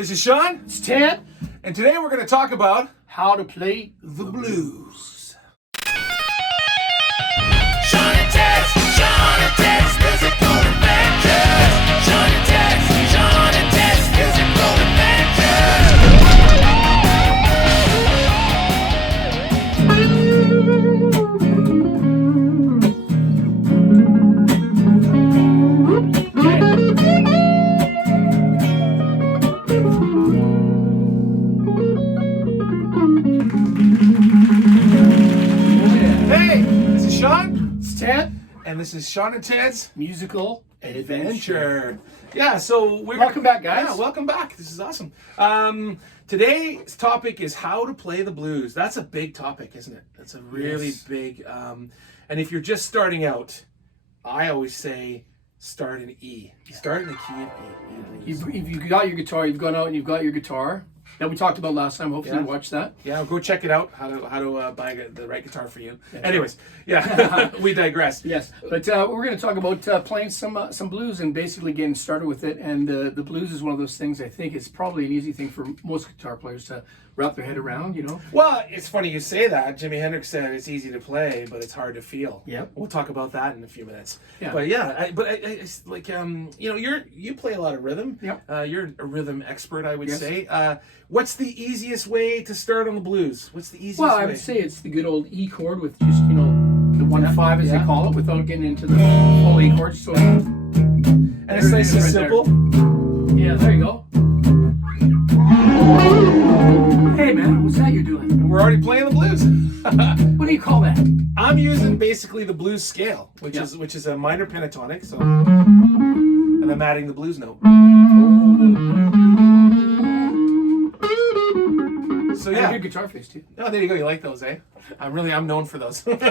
This is Shawn. It's Ted. And today we're going to talk about How to play the blues. Shawn and Ted's musical adventures. Shawn and Ted's musical Hey, this is Shawn. It's Ted. And this is Shawn and Ted's Musical Adventure. Yeah, so we're Welcome back, guys. Yeah, welcome back. This is awesome. Today's topic is how to play the blues. That's a big topic, isn't it? That's a really big. And if you're just starting out, I always say start in E. Start in the key of E. If you got your guitar, you've gone out and you've got your guitar that we talked about last time. Hopefully you watched that. Yeah, go check it out. How to buy the right guitar for you. Yeah. Anyways, yeah, we digress. Yes, but we're going to talk about playing some blues and basically getting started with it. And the blues is one of those things. I think it's probably an easy thing for most guitar players to wrap their head around. You know. Well, it's funny you say that. Jimi Hendrix said it's easy to play, but it's hard to feel. Yeah. We'll talk about that in a few minutes. Yeah. But it's like you play a lot of rhythm. Yeah. You're a rhythm expert, I would say. What's the easiest way to start on the blues? What's the easiest way? Well, I would say it's the good old E chord with just, the 1-5 as they call it, without getting into the full E chords. So, and it's nice and simple. Yeah, there you go. Hey man, what's that you're doing? We're already playing the blues. What do you call that? I'm using basically the blues scale, which is a minor pentatonic. So, and I'm adding the blues note. So yeah, good guitar face too. Oh, there you go. You like those, eh? I'm known for those. But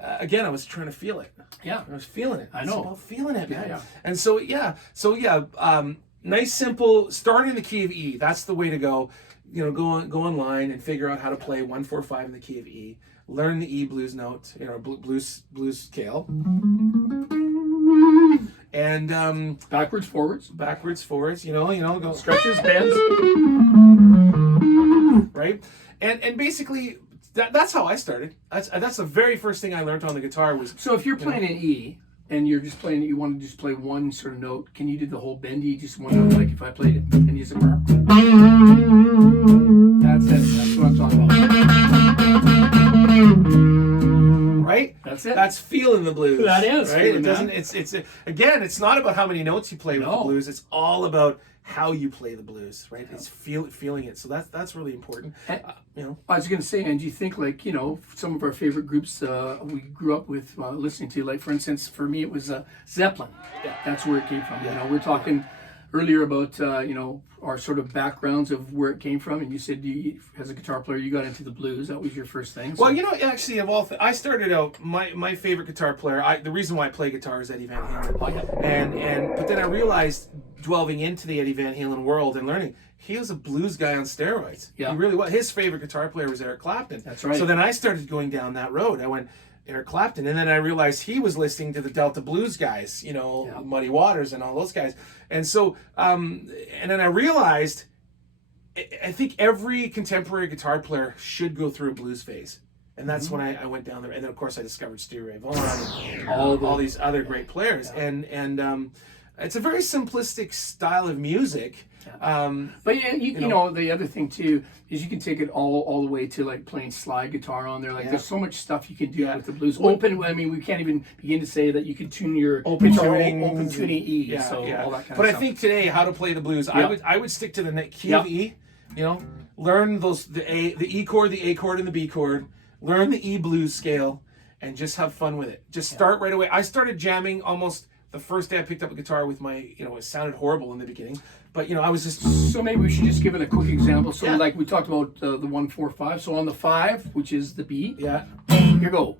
again, I was trying to feel it. Yeah, I was feeling it. I know. It's about feeling it, man. Yeah. And so nice, simple. Start in the key of E. That's the way to go. Go online and figure out how to play 1-4-5 in the key of E. Learn the E blues note. Blues scale. And backwards, forwards, go stretches, bends, right? And basically that's how I started. That's the very first thing I learned on the guitar was. So if you're playing an E and you're just playing, you want to just play one sort of note, can you do the whole bendy just one note? Like if I played it and you said, that's it. That's what I'm talking about. Right? That's it. That's feeling the blues. That is. Right? It doesn't. It's not about how many notes you play with the blues. It's all about how you play the blues, right? It's feeling it. So that's really important. I was going to say, and do you think some of our favorite groups we grew up with listening to, like for instance, for me it was Zeppelin. Yeah. That's where it came from. Yeah. We're talking earlier about our sort of backgrounds of where it came from, and you said as a guitar player you got into the blues. That was your first thing. So. Well, actually, of all I started out my favorite guitar player. The reason why I play guitar is Eddie Van Halen. Oh, yeah. But then I realized, delving into the Eddie Van Halen world and learning, he was a blues guy on steroids. Yeah. He really was. His favorite guitar player was Eric Clapton. That's right. So then I started going down that road. I went Eric Clapton, and then I realized he was listening to the Delta Blues guys, Muddy Waters and all those guys. And so, and then I realized, I think every contemporary guitar player should go through a blues phase. And that's when I went down there. And then, of course, I discovered Stevie Ray Vaughn and all these other great players. Yeah. And it's a very simplistic style of music. But the other thing too is you can take it all the way to like playing slide guitar on there. Like there's so much stuff you can do with the blues. Open. I mean, we can't even begin to say that you can tune your open tuning E. Yeah, so all that kind of stuff. I think today, how to play the blues, I would stick to the key of E. Learn the E chord, the A chord, and the B chord. Learn the E blues scale, and just have fun with it. Just start right away. I started jamming almost the first day I picked up a guitar with my, it sounded horrible in the beginning, but I was just. So maybe we should just give it a quick example. So like we talked about the 1-4-5. So on the 5, which is the B. Yeah. Here go.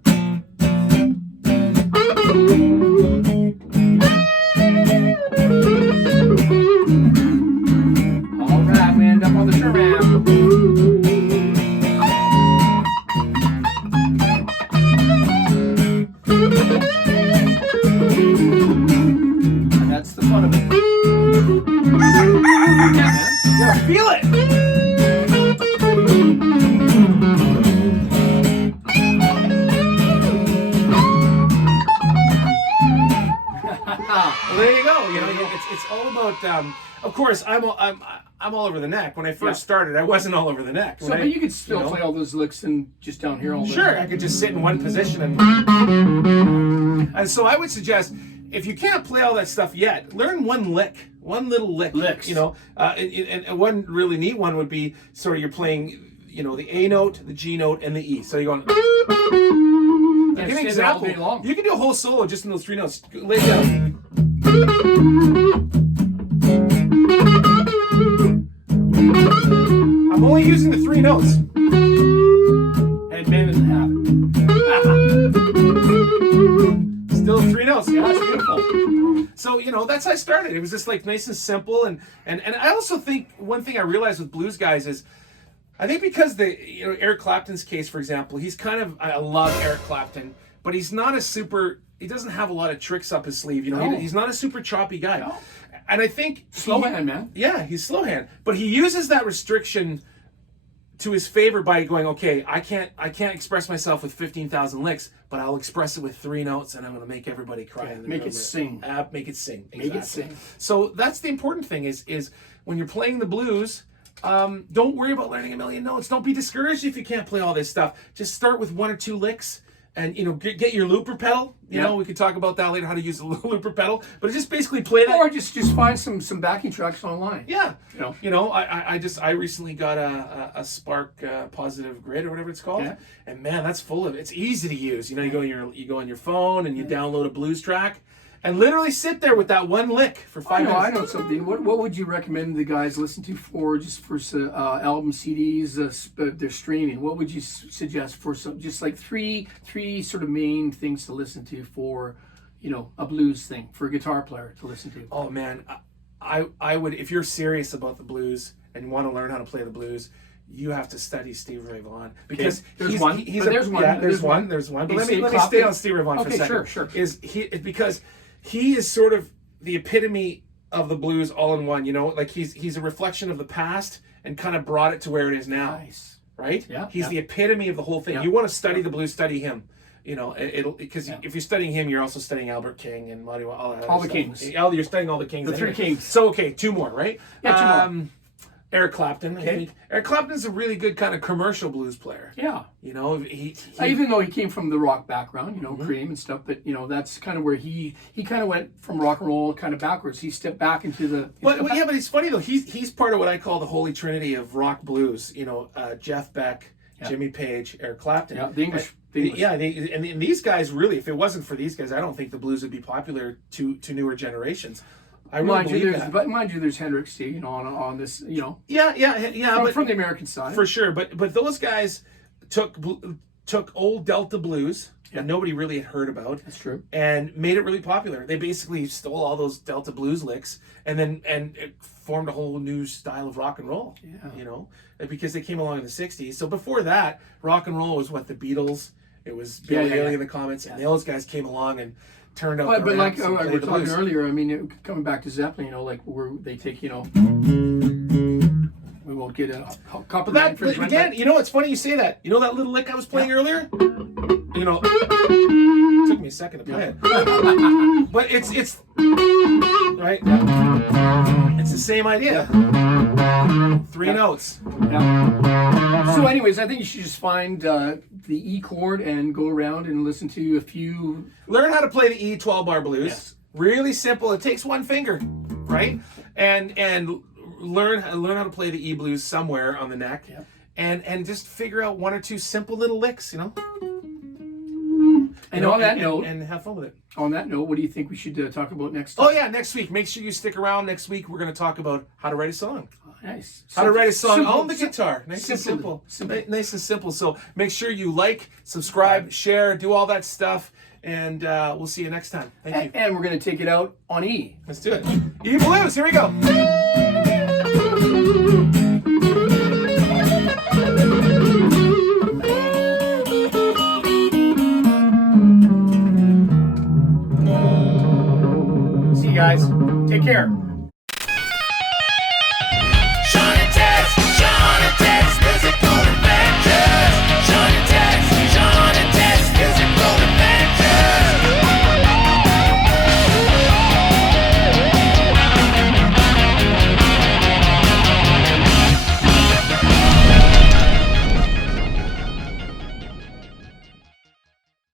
All right, we end up on the turnaround. And that's the fun of it. Well, there you go. You know, it's all about. Of course, I'm all over the neck. When I first started, I wasn't all over the neck. So, but you could still play all those licks and just down here all the Sure, I could just sit in one position and so I would suggest, if you can't play all that stuff yet, learn one lick, one little lick. Licks. You know, and one really neat one would be sort of you're playing, you know, the A note, the G note, and the E. So you're going. Give me an example. You can do a whole solo just in those 3 notes. Lay it down. I'm only using the 3 notes. And Ben doesn't have it. Still 3 notes. Yeah, that's beautiful. So, you know, that's how I started. It was just like nice and simple. And I also think one thing I realized with blues guys is, I think because Eric Clapton's case, for example, he's kind of, I love Eric Clapton, but he's not he doesn't have a lot of tricks up his sleeve. You know, No. he's not a super choppy guy. No. And I think Slow hand, man. Yeah, he's slow hand, but he uses that restriction to his favor by going, okay, I can't express myself with 15,000 licks, but I'll express it with 3 notes, and I'm going to make everybody cry. Yeah, in the make room. it sing. Make it sing. Make it Exactly. sing. So that's the important thing is when you're playing the blues, don't worry about learning a million notes. Don't be discouraged if you can't play all this stuff. Just start with 1 or 2 licks. And, you know, get your looper pedal. You know, we could talk about that later, how to use a looper pedal. But just basically play that. Or just find some backing tracks online. Yeah. You know. I recently got a Spark Positive Grid or whatever it's called. Yeah. And man, that's full of, it's easy to use. You know, you go on your phone and you download a blues track and literally sit there with that one lick for 5 minutes. I know something. What would you recommend the guys listen to for album CDs, their streaming? What would you suggest for some, just like three sort of main things to listen to for, you know, a blues thing for a guitar player to listen to? Oh man, I would, if you're serious about the blues and want to learn how to play the blues, you have to study Stevie Ray Vaughan, because there's one. There's one. But let me stay on Stevie Ray Vaughan for a second. Sure. Because he is sort of the epitome of the blues all in one. You know, like he's a reflection of the past and kind of brought it to where it is now. Nice. Right? Yeah. He's the epitome of the whole thing. Yeah. You want to study the blues, study him. You know, because if you're studying him, you're also studying Albert King and Muddy, all the kings. You're studying all the kings. The 3 kings. So okay, 2 more, right? Yeah, 2 more. Eric Clapton. I think Eric Clapton's a really good kind of commercial blues player. Yeah. You know, he even though he came from the rock background, you know, Cream and stuff, but you know, that's kind of where he kind of went from rock and roll kind of backwards. He stepped back into the. But it's funny though. He's part of what I call the holy trinity of rock blues. You know, Jeff Beck, Jimmy Page, Eric Clapton. Yeah, the English. Yeah, and these guys really, if it wasn't for these guys, I don't think the blues would be popular to newer generations. I really believe that. But mind you, there's Hendrix too, you know, on this, you know. Yeah. From the American side, for sure. But those guys took old Delta blues that nobody really had heard about. That's true. And made it really popular. They basically stole all those Delta blues licks and it formed a whole new style of rock and roll. Yeah. You know, because they came along in the 60s. So before that, rock and roll was what, the Beatles. It was Bill Haley and the Comets, and those guys came along and turned out. But like we were talking earlier, I mean, coming back to Zeppelin, you know, like where they take, you know, we won't get a copyright infringement. Again, you know, it's funny you say that. You know that little lick I was playing earlier? You know, it took me a second to play it, but it's right. It's the same idea. 3 notes. Yeah. So, anyways, I think you should just find the E chord and go around and listen to a few. Learn how to play the E 12-bar blues. Yes. Really simple. It takes 1 finger, right? And learn how to play the E blues somewhere on the neck, and just figure out 1 or 2 simple little licks, you know. And on that note, and have fun with it. On that note, what do you think we should talk about next time? Oh yeah, next week. Make sure you stick around. Next week we're going to talk about how to write a song. Nice. How to write a song on the guitar. Nice and simple. Simple. Nice and simple. So make sure you like, subscribe, share, do all that stuff, and we'll see you next time. Thank you. And we're going to take it out on E. Let's do it. E blues. Here we go. See you guys. Take care.